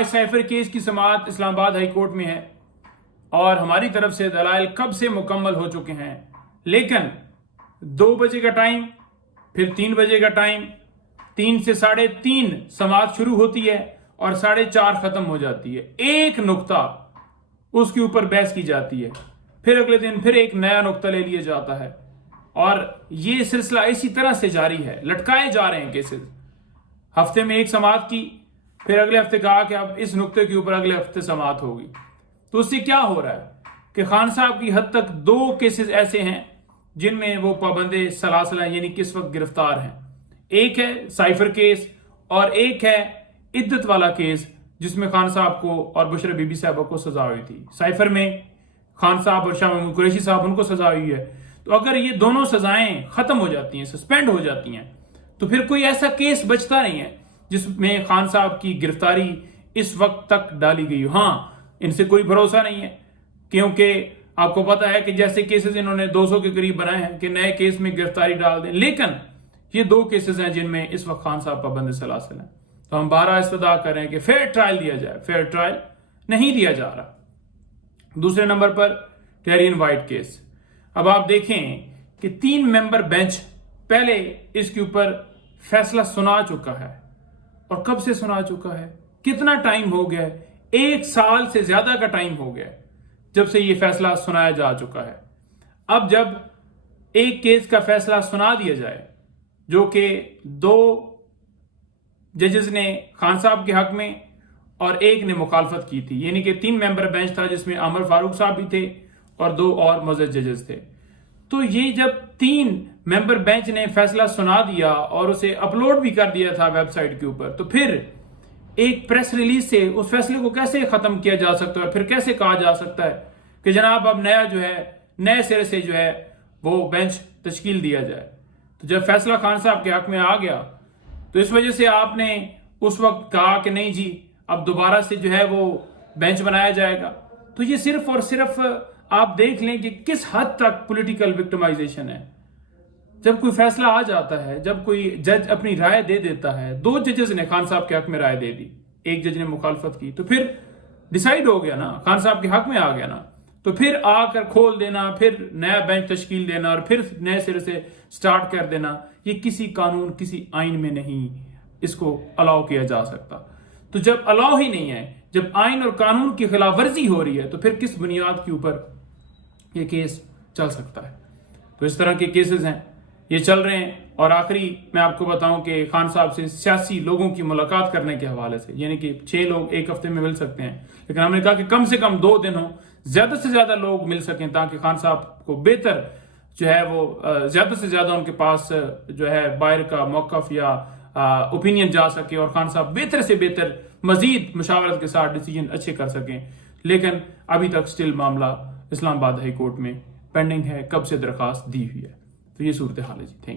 आज cipher case की समाअत Islamabad high court में है और हमारी तरफ से दलाइल कब से मुकम्मल हो चुके हैं, लेकिन 2 बजे का टाइम, फिर 3 बजे का टाइम, 3 से 3:30 समाअत शुरू होती है और 4:30 खत्म हो जाती है। एक नुक्ता उसके ऊपर बहस की जाती है, फिर अगले दिन फिर एक नया नुक्ता ले लिया जाता है और ये सिलसिला इसी तरह से जारी है। लटकाए जा रहे हैं केसेस। हफ्ते में एक समाअत की, फिर अगले हफ्ते कहा कि अब इस नुक्ते के ऊपर अगले हफ्ते समाअत होगी। तो उससे क्या हो रहा है कि खान साहब की हद तक 2 केसेस ऐसे हैं जिनमें वो पाबंदे सलासला यानी कि इस वक्त गिरफ्तार हैं। एक है साइफर केस और एक है इद्दत वाला केस जिसमें खान साहब को और बुशरा बीबी साहबा को सजा हुई थी। साइफर में खान साहब और शाह महमूद कुरैशी साहब उनको सजा हुई है। तो अगर ये दोनों सजाएं खत्म हो जाती हैं, सस्पेंड हो जाती हैं, तो फिर कोई ऐसा केस बचता नहीं है जिसमें खान साहब की गिरफ्तारी इस वक्त तक डाली गई हो। हाँ, इनसे कोई भरोसा नहीं है, क्योंकि आपको पता है कि जैसे केसेस इन्होंने 200 के करीब बनाए हैं कि नए केस में गिरफ्तारी डाल दें, लेकिन ये 2 केसेस हैं जिनमें इस वक्त खान साहब पाबंद सलासिल हैं। तो हम 12 इस्तदा कर रहे हैं कि फेयर ट्रायल दिया जाए। फेयर ट्रायल नहीं दिया जा रहा। दूसरे नंबर पर टेरियन वाइट केस। अब आप देखें कि 3 मेंबर बेंच पहले इसके ऊपर फैसला सुना चुका है। और कब से सुना चुका है, कितना टाइम हो गया है? 1 साल से ज्यादा का टाइम हो गया है जब से यह फैसला सुनाया जा चुका है। अब जब एक केस का फैसला सुना दिया जाए जो कि 2 जजेस ने खान साहब के हक में और एक ने मुखालफत की थी, यानी कि 3 मेंबर बेंच था जिसमें आमिर फारूक साहब भी थे और 2 और मुअज़्ज़ज़ जजेस थे। तो ये जब 3 मेंबर बेंच ने फैसला सुना दिया और उसे अपलोड भी कर दिया था वेबसाइट के ऊपर, तो फिर एक प्रेस रिलीज से उस फैसले को कैसे खत्म किया जा सकता है? फिर कैसे कहा जा सकता है कि जनाब अब नया जो है, नए सिरे से जो है वो बेंच तश्कील दिया जाए? तो जब फैसला खान साहब के हक में आ गया तो इस वजह से आपने उस वक्त कहा कि नहीं जी, अब दोबारा से जो है वो बेंच बनाया जाएगा। तो ये सिर्फ और सिर्फ आप देख लें कि किस हद तक पॉलिटिकल विक्टिमाइजेशन है। जब कोई फैसला आ जाता है, जब कोई जज अपनी राय दे देता है, 2 जजेस ने खान साहब के हक में राय दे दी, एक जज ने मुखालफत की, तो फिर डिसाइड हो गया ना, खान साहब के हक में आ गया ना। तो फिर आकर खोल देना, फिर नया बेंच तश्कील देना और फिर नए सिरे से स्टार्ट कर देना, ये किसी कानून, किसी आइन में नहीं इसको अलाउ किया जा सकता। तो जब अलाउ ही नहीं है, जब आइन और कानून की खिलाफ वर्जी हो रही है, तो फिर किस बुनियाद के ऊपर ये केस चल सकता है? तो इस तरह के केसेस हैं, ये चल रहे हैं। और आखिरी मैं आपको बताऊं कि खान साहब से सियासी लोगों की मुलाकात करने के हवाले से, यानी कि 6 लोग एक हफ्ते में मिल सकते हैं, लेकिन हमने कहा कि कम से कम 2 दिन हो, ज्यादा से ज्यादा लोग मिल सकें, ताकि खान साहब को बेहतर जो है वो ज्यादा से ज्यादा उनके पास जो है बाहर का मौकफ या ओपिनियन जा सके और खान साहब बेहतर से बेहतर मजीद मुशावरत के साथ डिसीजन अच्छे कर सकें। लेकिन अभी तक स्टिल मामला इस्लामाबाद हाई कोर्ट में पेंडिंग है, कब से दरखास्त दी हुई है। तो ये सूरत हाल है जी। Thank you.